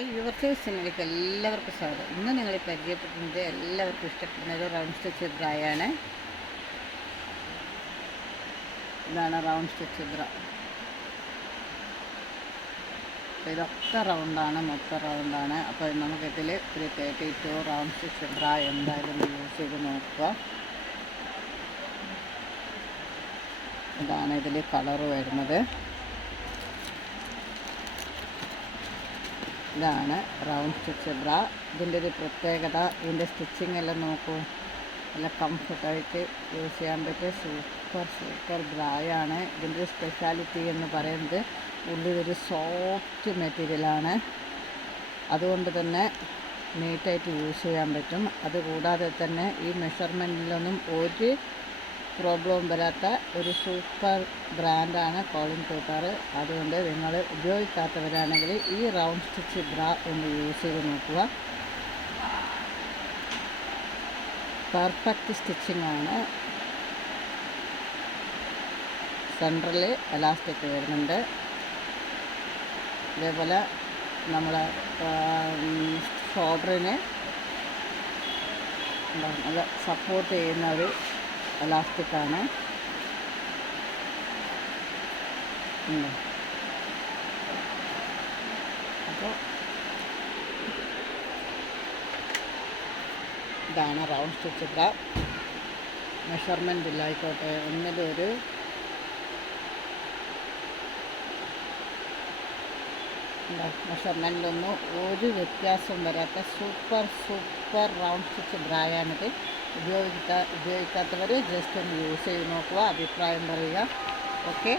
യുവർക്കേഴ്സിലേക്ക് എല്ലാവർക്കും സ്വാഗതം. ഇന്ന് നിങ്ങൾ പരിചയപ്പെടുന്നത് എല്ലാവർക്കും ഇഷ്ടപ്പെടുന്ന ഒരു റൗണ്ട് സ്റ്റിച്ച് ബ്രായാണ്. ഇതാണ് റൗണ്ട് സ്റ്റിച്ച് ബ്ര. ഇതൊക്കെ റൗണ്ടാണ്, മൊത്തം റൗണ്ടാണ്. അപ്പോൾ നമുക്കിതിൽ ഒരു 32 റൗണ്ട് സ്റ്റിച്ച് ബ്ര എന്തായാലും യൂസ് ചെയ്ത് നോക്കുക. ഇതാണ് ഇതിൽ കളറ് വരുന്നത്. ഇതാണ് റൗണ്ട് സ്റ്റിച്ച് ബ്ര. ഇതിൻ്റെ ഒരു പ്രത്യേകത, ഇതിൻ്റെ സ്റ്റിച്ചിങ് എല്ലാം നോക്കൂ, നല്ല കംഫർട്ടായിട്ട് യൂസ് ചെയ്യാൻ പറ്റിയ സൂപ്പർ ബ്രായാണ്. ഇതിൻ്റെ ഒരു സ്പെഷ്യാലിറ്റി എന്ന് പറയുന്നത് ഉള്ളിലൊരു സോഫ്റ്റ് മെറ്റീരിയലാണ്. അതുകൊണ്ട് തന്നെ നീറ്റായിട്ട് യൂസ് ചെയ്യാൻ പറ്റും. അതുകൂടാതെ തന്നെ ഈ മെഷർമെൻറ്റിലൊന്നും ഒരു പ്രോബ്ലം വരാത്ത ഒരു സൂപ്പർ ബ്രാൻഡാണ് കോളിൻ കൂട്ടർ. അതുകൊണ്ട് നിങ്ങൾ ഉപയോഗിക്കാത്തവരാണെങ്കിൽ ഈ റൗണ്ട് സ്റ്റിച്ച് ബ്ര ഒന്ന് യൂസ് ചെയ്ത് നോക്കുക. പെർഫെക്റ്റ് സ്റ്റിച്ചിങ് ആണ്. സെൻട്രൽ എലാസ്റ്റിക് വരുന്നുണ്ട്. ഇതേപോലെ നമ്മളെ ഷോൾഡറിന് നല്ല സപ്പോർട്ട് ചെയ്യുന്ന ഒരു എലാസ്റ്റിക്കാണ്. അപ്പോൾ ഇതാണ് റൗണ്ട് സ്റ്റിച്ച് ബ്ര. മെഷർമെൻ്റ് ഇല്ലായിക്കോട്ടെ, ഒന്നിലൊരു മെഷർമെൻറ്റിലൊന്നും ഒരു വ്യത്യാസം വരാത്ത സൂപ്പർ റൗണ്ട് സ്റ്റിച്ച് ബ്രായാണിത്. ഉപയോഗിക്കാത്തവർ ജസ്റ്റ് ഒന്ന് യൂസ് ചെയ്ത് നോക്കുക, അഭിപ്രായം പറയുക. ഓക്കെ.